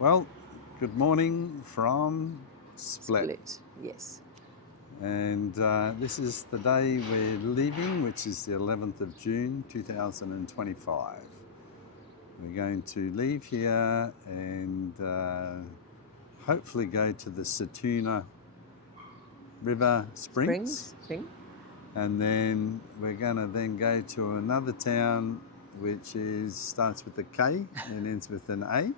Well, good morning from Split. Split, yes. And this is the day we're leaving, which is the 11th of June 2025. We're going to leave here and hopefully go to the Cetine River Springs. And then we're going to then go to another town which starts with a K and ends with an A.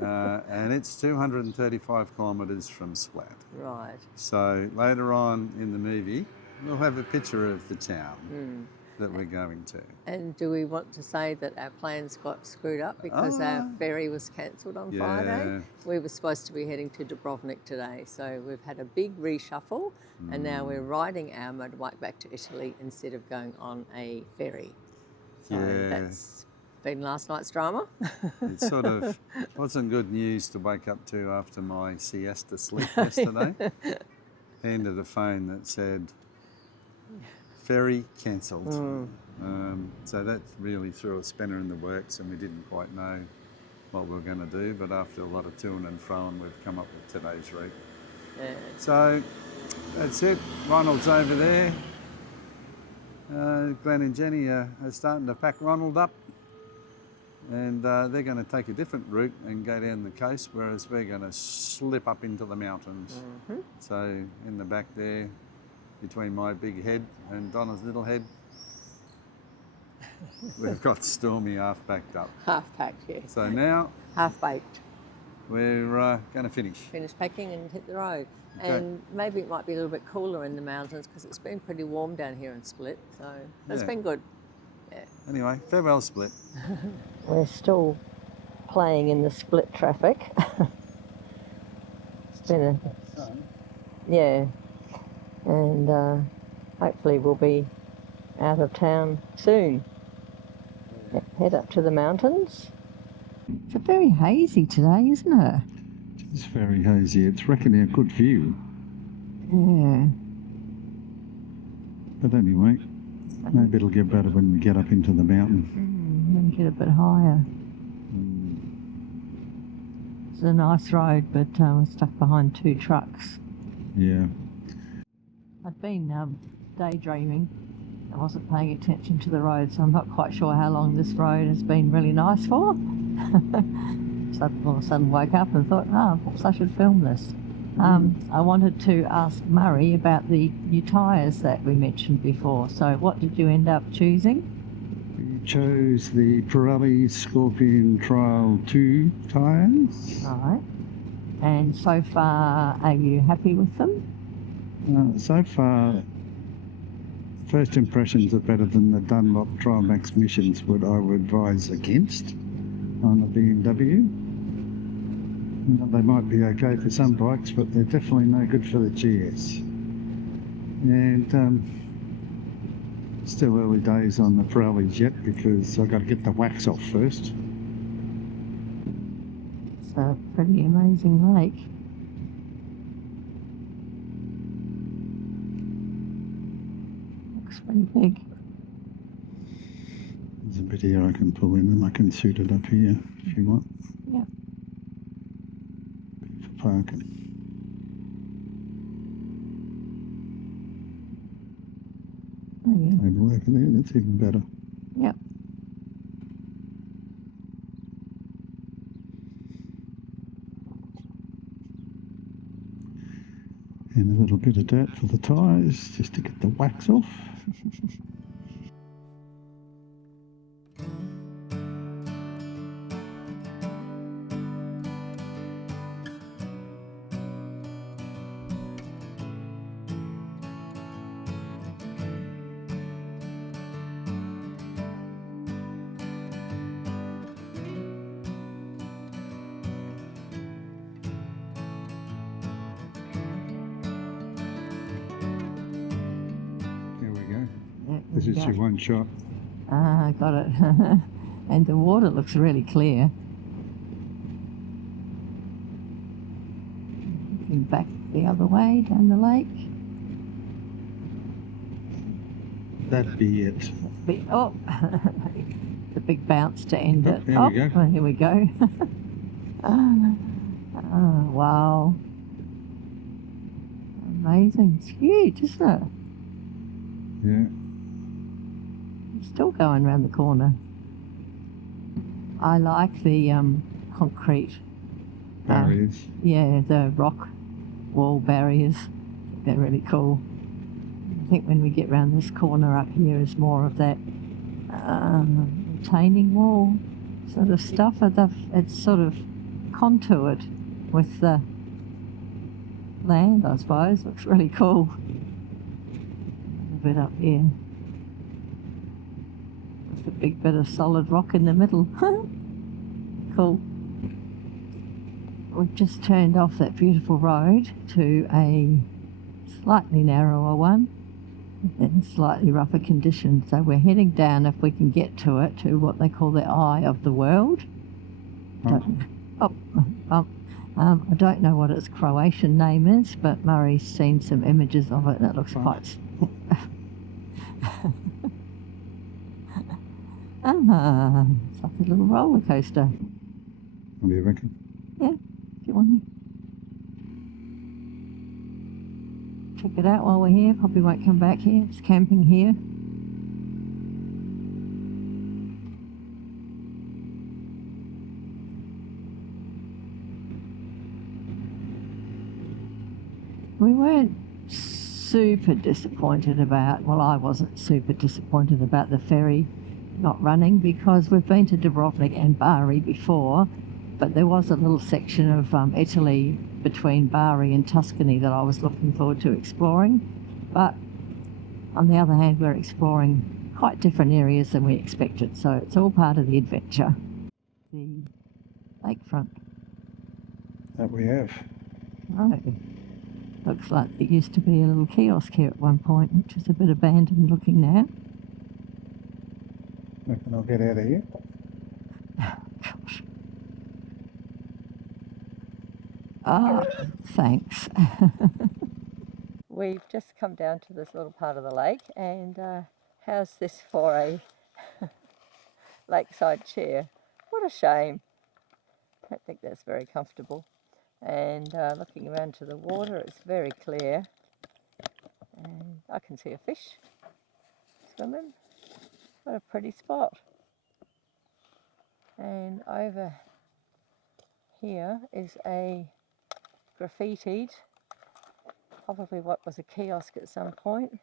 And it's 235 kilometres from Split. Right. So later on in the movie, we'll have a picture of the town that we're going to. And do we want to say that our plans got screwed up because our ferry was cancelled on Friday? We were supposed to be heading to Dubrovnik today, so we've had a big reshuffle and now we're riding our motorbike back to Italy instead of going on a ferry. So that's been last night's drama. It sort of wasn't good news to wake up to after my siesta sleep yesterday. Handed a phone that said, ferry cancelled. So that really threw a spanner in the works and we didn't quite know what we were going to do, but after a lot of to and fro, we've come up with today's route. So that's it. Ronald's over there. Glenn and Jenny are starting to pack Ronald up. And they're going to take a different route and go down the coast, whereas we're going to slip up into the mountains. So in the back there, between my big head and Donna's little head, we've got Stormy half packed up. Half packed, yeah. So now, half baked. We're going to finish. Finish packing and hit the road. Okay. And maybe it might be a little bit cooler in the mountains because it's been pretty warm down here in Split. So that's been good. Yeah. Anyway, farewell Split. We're still playing in the Split traffic. It's been and hopefully we'll be out of town soon. Head up to the mountains. It's very hazy today, isn't it? It's very hazy. It's wrecking our good view. Yeah. But anyway, maybe it'll get better when we get up into the mountain. And get a bit higher. It's a nice road, but we're stuck behind two trucks. Yeah. I'd been daydreaming. I wasn't paying attention to the road, so I'm not quite sure how long this road has been really nice for. So all of a sudden woke up and thought, perhaps I should film this. I wanted to ask Murray about the new tyres that we mentioned before. So what did you end up choosing? We chose the Pirelli Scorpion Trial 2 tyres. Right. And so far, are you happy with them? So far, first impressions are better than the Dunlop Trial Max Missions, what I would advise against on the BMW. They might be okay for some bikes, but they're definitely no good for the GS. And still early days on the Pirellis yet, because I've got to get the wax off first. It's a pretty amazing lake. Looks pretty big. There's a bit here I can pull in and I can suit it up here if you want. Yeah. For parking. Oh, yeah. Table over there, that's even better. Yep. And a little bit of dirt for the tyres, just to get the wax off. This is your one shot. I got it. And the water looks really clear. Looking back the other way down the lake. That'd be it. The big bounce to end it. There we go. Well, here we go. Oh, wow. Amazing. It's huge, isn't it? Yeah. It's still going round the corner. I like the concrete Barriers. yeah, the rock wall barriers. They're really cool. I think when we get round this corner up here is more of that retaining wall sort of stuff. It's sort of contoured with the land, I suppose. Looks really cool. A bit up here with a big bit of solid rock in the middle. Cool. We've just turned off that beautiful road to a slightly narrower one in slightly rougher conditions. So we're heading down, if we can get to it, to what they call the Eye of the World. I don't know what its Croatian name is, but Murray's seen some images of it and it looks quite... it's like a little roller coaster. What do you reckon? Yeah, get on here. Check it out while we're here. Probably won't come back here. It's camping here. We weren't super disappointed about, well, I wasn't super disappointed about the ferry not running, because we've been to Dubrovnik and Bari before, but there was a little section of Italy between Bari and Tuscany that I was looking forward to exploring. But on the other hand, we're exploring quite different areas than we expected, so it's all part of the adventure. The lakefront. That we have. Oh, looks like there used to be a little kiosk here at one point, which is a bit abandoned looking now. Reckon I'll get out of here? Gosh. Ah, thanks. We've just come down to this little part of the lake, and how's this for a lakeside chair? What a shame. I don't think that's very comfortable. And looking around to the water, it's very clear. And I can see a fish swimming. What a pretty spot. And over here is a graffitied, probably what was a kiosk at some point.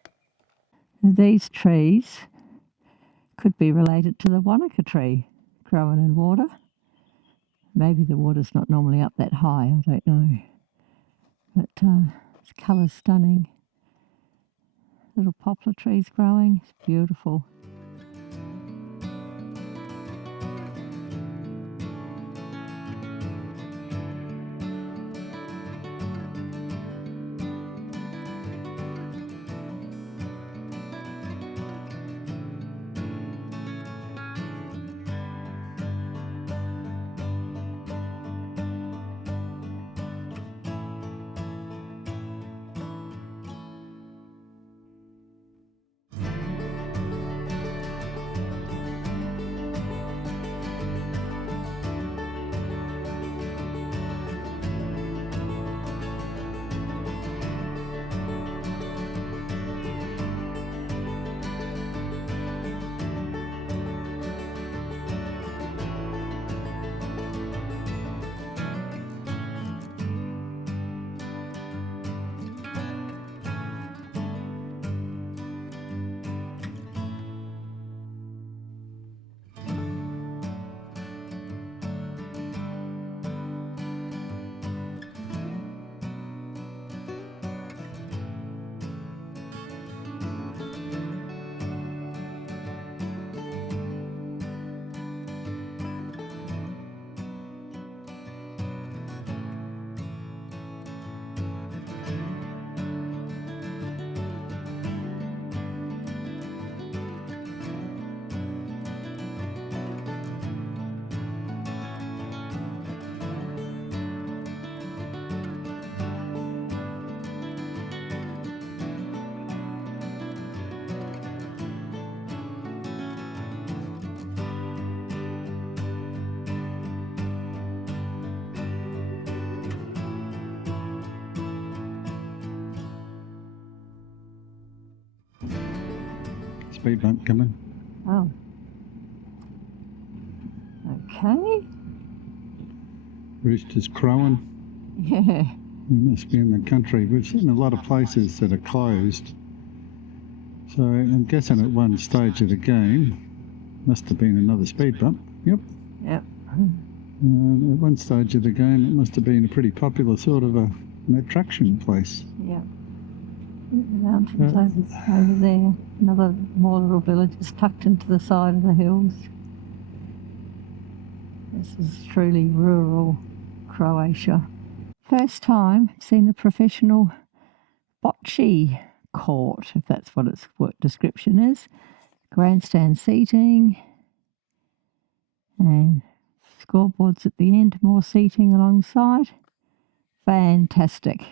These trees could be related to the Wanaka tree growing in water. Maybe the water's not normally up that high, I don't know. But its colour's stunning. Little poplar trees growing, it's beautiful. speed bump coming. Oh. Okay. Roosters crowing. Yeah. We must be in the country. We've seen a lot of places that are closed. So I'm guessing at one stage of the game, must have been another speed bump. Yep. Yep. At one stage of the game, it must have been a pretty popular sort of an attraction place. Yep. The mountains over there. Another more little villages tucked into the side of the hills. This is truly rural Croatia. First time I've seen a professional bocce court, if that's what its description is. Grandstand seating and scoreboards at the end, more seating alongside. Fantastic.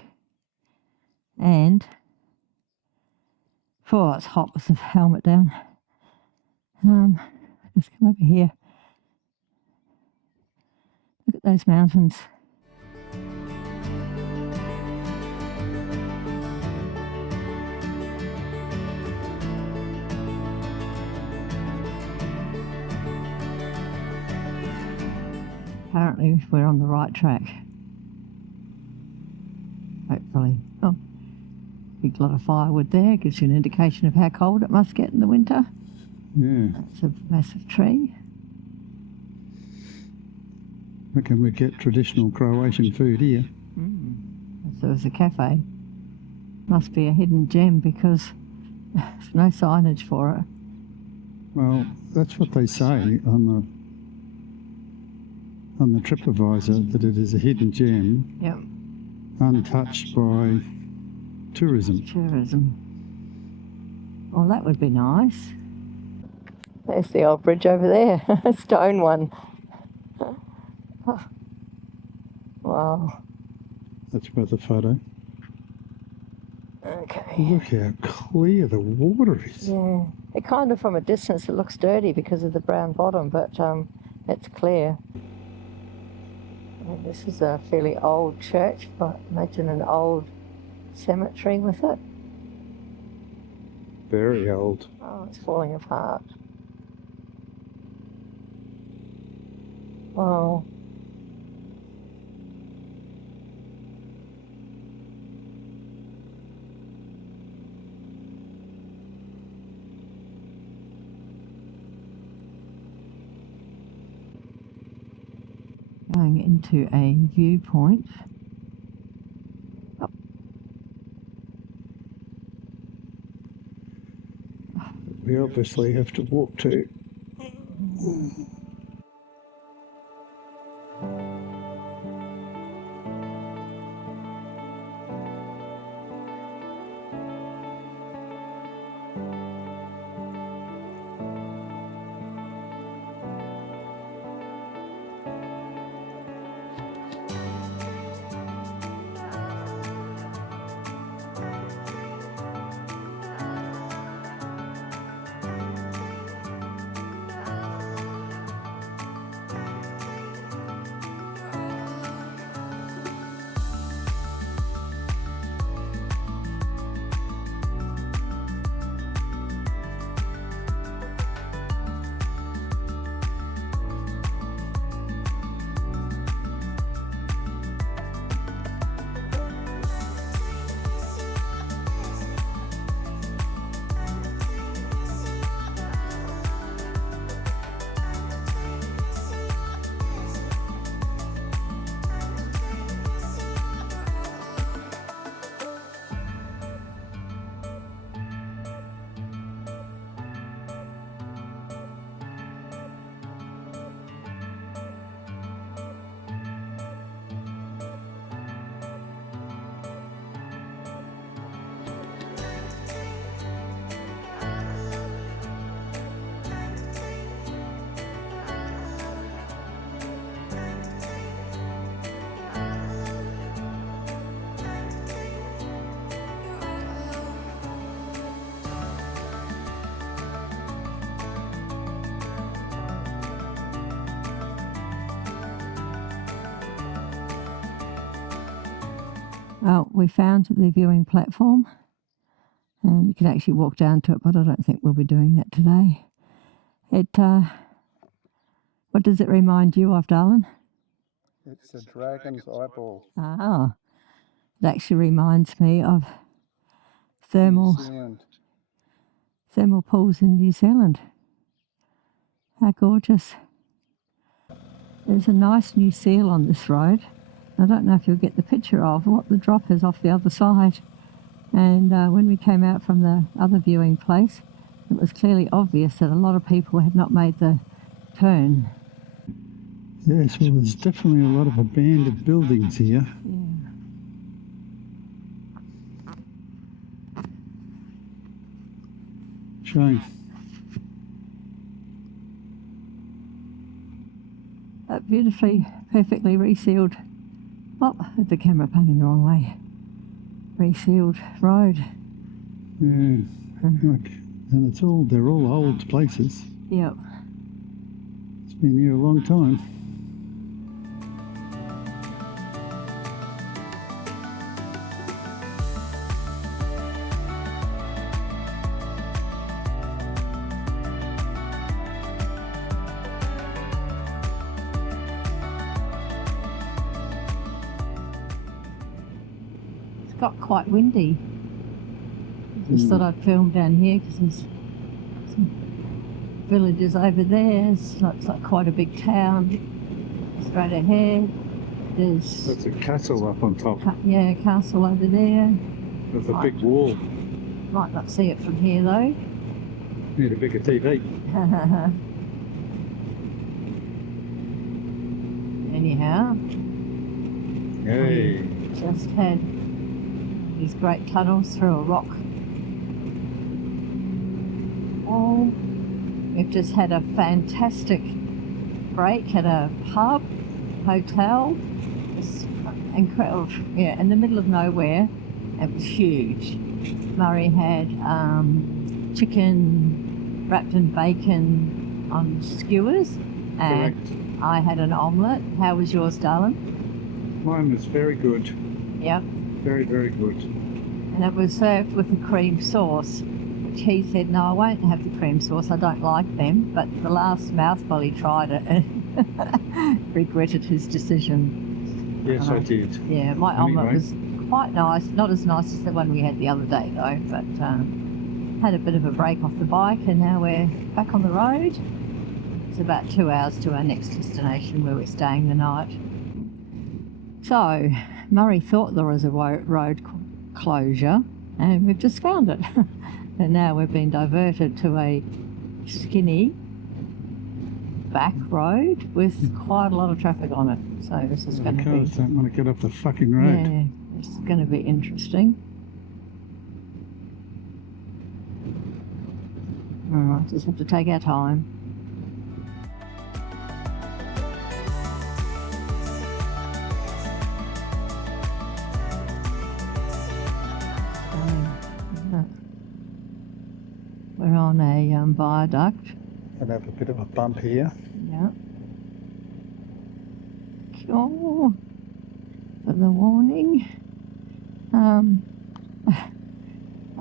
And, oh, it's hot with the helmet down. Let's come over here. Look at those mountains. Apparently we're on the right track. Hopefully. Oh, big lot of firewood there. Gives you an indication of how cold it must get in the winter. Yeah. It's a massive tree. Reckon we get traditional Croatian food here. So there's a cafe. Must be a hidden gem because there's no signage for it. Well, that's what they say on the TripAdvisor, that it is a hidden gem. Yep. Untouched by tourism. Well, that would be nice. There's the old bridge over there, a stone one. Oh. Wow. That's worth a photo. Okay. Look how clear the water is. Yeah. It kind of, from a distance, it looks dirty because of the brown bottom, but it's clear. And this is a fairly old church, but imagine an old cemetery with it. Very old. Oh, it's falling apart. Wow. Going into a viewpoint. Oh. We obviously have to walk to. Well, we found the viewing platform. And you can actually walk down to it, but I don't think we'll be doing that today. What does it remind you of, darling? It's a dragon's eyeball. Ah, it actually reminds me of New thermal Zealand. pools in New Zealand. How gorgeous. There's a nice new seal on this road. I don't know if you'll get the picture of what the drop is off the other side. And when we came out from the other viewing place, it was clearly obvious that a lot of people had not made the turn. Yes, well, there's definitely a lot of abandoned buildings here. Yeah. Shame. That beautifully, perfectly resealed, oh, the camera pointing the wrong way, resealed road. Yeah, look, and they're all old places. Yep. It's been here a long time. It's got quite windy. Just thought I'd film down here because there's some villages over there. It's like quite a big town. Straight ahead, there's That's a castle up on top. yeah, a castle over there. With a big wall. Might not see it from here though. Need a bigger TV. Anyhow, Hey. just had these great tunnels through a rock wall. We've just had a fantastic break at a pub, hotel. It's incredible, yeah, in the middle of nowhere. It was huge. Murray had chicken wrapped in bacon on skewers, and Correct. I had an omelette. How was yours, darling? Mine was very good. Yep. Very, very good. And it was served with a cream sauce, which he said, no, I won't have the cream sauce, I don't like them. But the last mouthful he tried it and regretted his decision. Yes, I did. Yeah, my omelette Anyway. was quite nice. Not as nice as the one we had the other day though, but had a bit of a break off the bike and now we're back on the road. It's about 2 hours to our next destination where we're staying the night. So, Murray thought there was a road closure and we've just found it. And now we've been diverted to a skinny back road with quite a lot of traffic on it. So this is going to be... Cars don't want to get off the fucking road. Yeah, this is going to be interesting. Alright, just have to take our time. We're on a viaduct. I'll have a bit of a bump here. Yeah. Sure. For the warning. I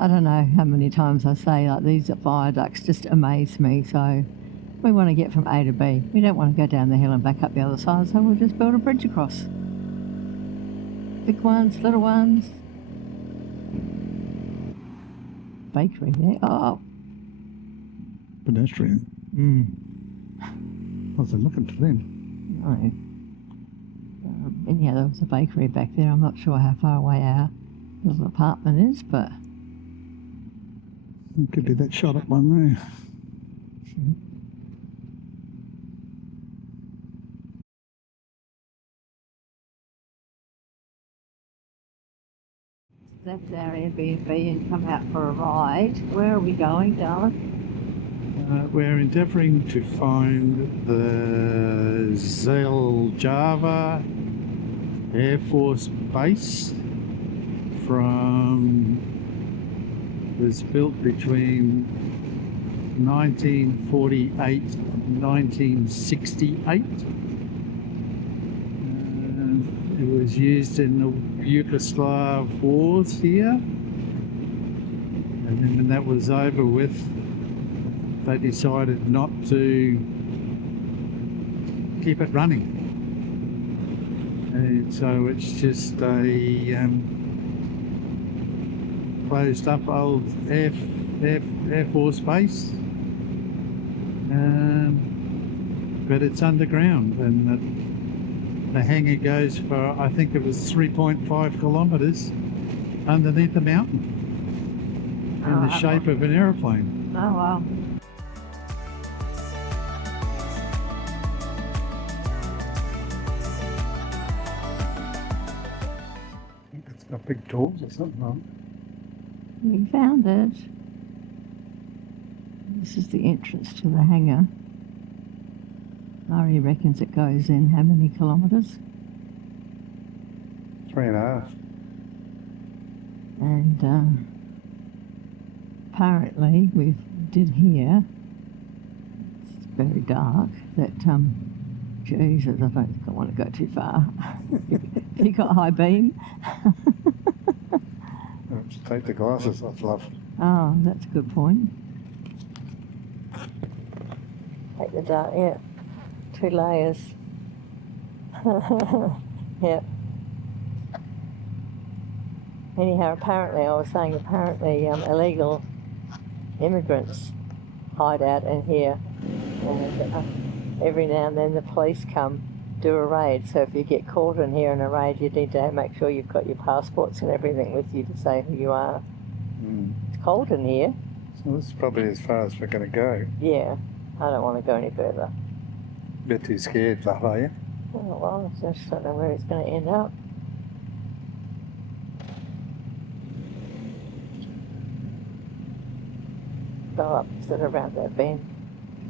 don't know how many times I say like these viaducts just amaze me. So we want to get from A to B. We don't want to go down the hill and back up the other side, so we'll just build a bridge across. Big ones, little ones. Bakery there. Oh. Pedestrian. I wasn't looking for them. No. Anyhow, there was a bakery back there. I'm not sure how far away our little apartment is, but... It could be that shot up one there. Left our Airbnb and come out for a ride. Where are we going, darling? We're endeavouring to find the Zeljava Air Force Base was built between 1948 and 1968. It was used in the Yugoslav wars here, and And then when that was over with, they decided not to keep it running. And so it's just a closed up old Air Force base. But it's underground, and the hangar goes for, I think it was 3.5 kilometres underneath the mountain in the shape of an aeroplane. Oh wow. It's got big doors or something on it. We found it. This is the entrance to the hangar. Larry reckons it goes in how many kilometres? 3.5. And apparently we did hear, it's very dark, that Jesus, I don't think I want to go too far. You got high beam? Just take the glasses off, love. Oh, that's a good point. Take the dark, yeah. 2 layers. Yeah. Anyhow, apparently, I was saying, illegal immigrants hide out in here. And every now and then the police come, do a raid. So if you get caught in here in a raid, you need to make sure you've got your passports and everything with you to say who you are. It's cold in here. So this is probably as far as we're going to go. Yeah, I don't want to go any further. Bit too scared, love, are you? Oh, well, I just don't know where it's going to end up. Go up, sit around that bend.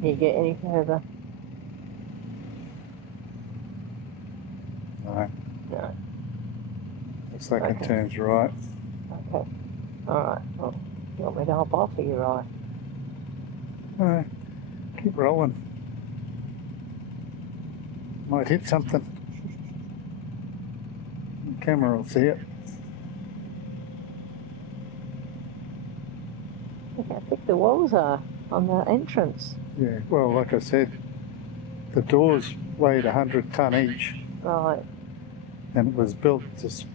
Can you get any further? No. No. Looks like it Okay. turns right. Okay. Alright. Well, you want me to hop off or you right? No. Keep rolling. Might hit something. The camera will see it. Look how thick the walls are on the entrance. Yeah, well, like I said, the doors weighed 100 tonne each, Right. and it was built to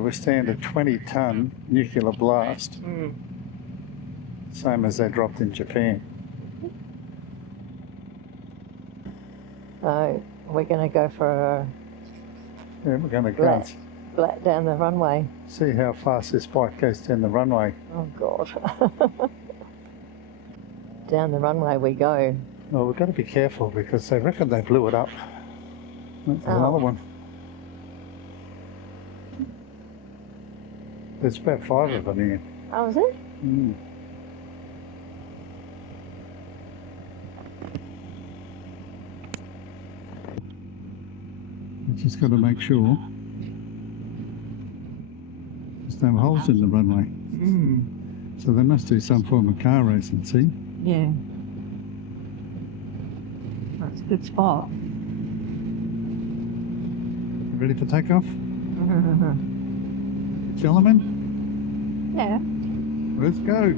withstand a 20 tonne nuclear blast, same as they dropped in Japan. So we're going to go for a Yeah, we're going to go and flat down the runway. see how fast this bike goes down the runway. Oh God. Down the runway we go. Well, we've got to be careful because they reckon they blew it up. That's another one. There's about 5 of them here. Oh, is it? Mm. You just got to make sure there's no holes in the runway. So they must do some form of car racing, see? Yeah. That's a good spot. Ready for takeoff? Gentlemen, Yeah. let's go.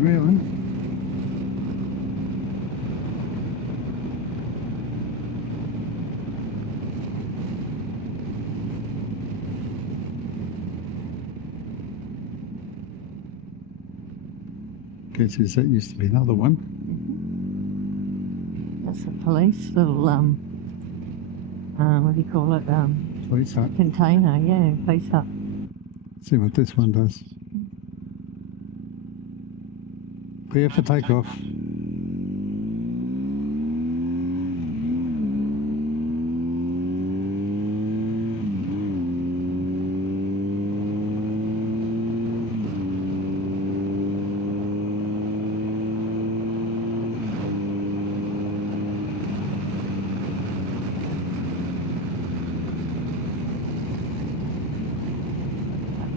Really? Guess that used to be another one. That's a police little, what do you call it? Police hut. Container, yeah, police hut. See what this one does. Clear for takeoff.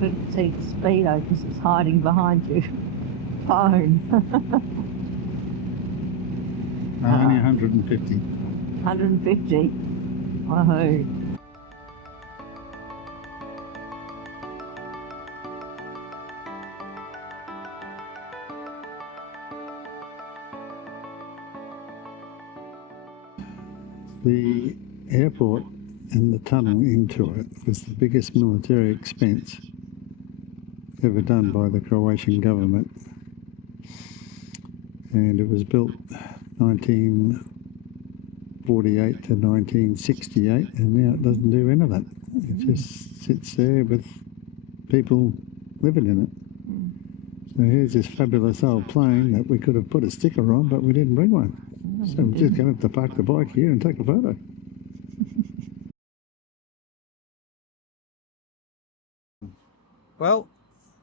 couldn't see the speedo because it's hiding behind you. Phone. Only 150. 150. Woohoo. The airport and the tunnel into it was the biggest military expense ever done by the Croatian government. And it was built 1948 to 1968, and now it doesn't do any of that. It just sits there with people living in it. So here's this fabulous old plane that we could have put a sticker on, but we didn't bring one. So we're just going to have to park the bike here and take a photo. Well,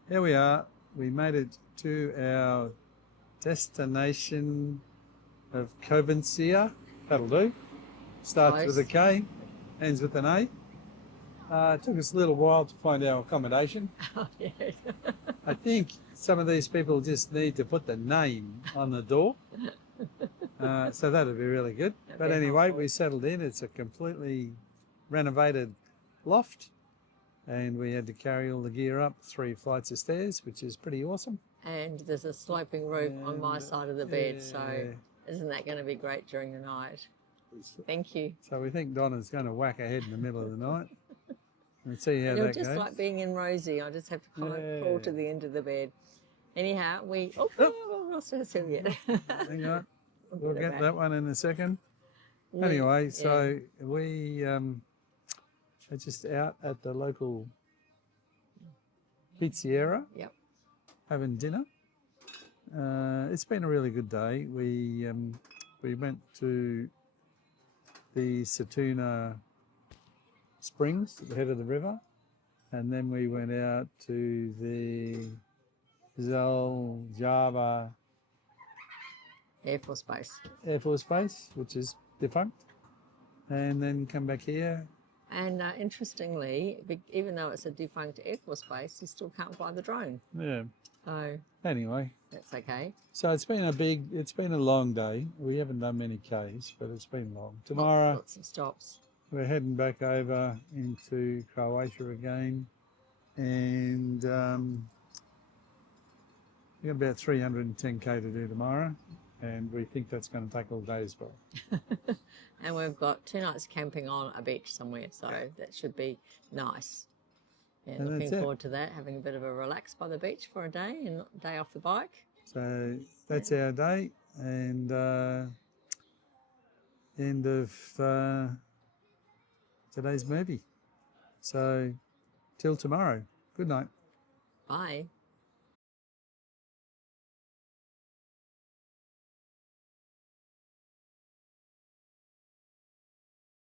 here we are. We made it to our destination of Korenica. That'll do. Starts with a K, ends with an A. It took us a little while to find our accommodation. Oh, yeah. I think some of these people just need to put the name on the door. So that'd be really good. But anyway, we settled in. It's a completely renovated loft, and we had to carry all the gear up 3 flights of stairs, which is pretty awesome. And there's a sloping roof on my side of the bed, so isn't that going to be great during the night? Thank you. So we think Donna's going to whack ahead in the middle of the night and see how that goes. Just like being in Rosie, I just have to crawl to the end of the bed. Anyhow, we've lost our seal yet. Hang on. We'll get that one in a second. Anyway, so we are just out at the local pizzeria having dinner. It's been a really good day. We went to the Cetine Springs at the head of the river, and then we went out to the Zeljava Air Force Base, which is defunct, and then come back here. And interestingly, even though it's a defunct Air Force Base, you still can't fly the drone. Yeah. So anyway, that's okay. So it's been a long day. We haven't done many Ks, but it's been long. Tomorrow, lots of stops. We're heading back over into Croatia again, and we've got about 310K to do tomorrow, and we think that's going to take all day as well. And we've got 2 nights camping on a beach somewhere, so that should be nice. Yeah, and looking forward to that, having a bit of a relax by the beach for a day and a day off the bike. So that's our day, and end of today's movie. So till tomorrow, good night. Bye.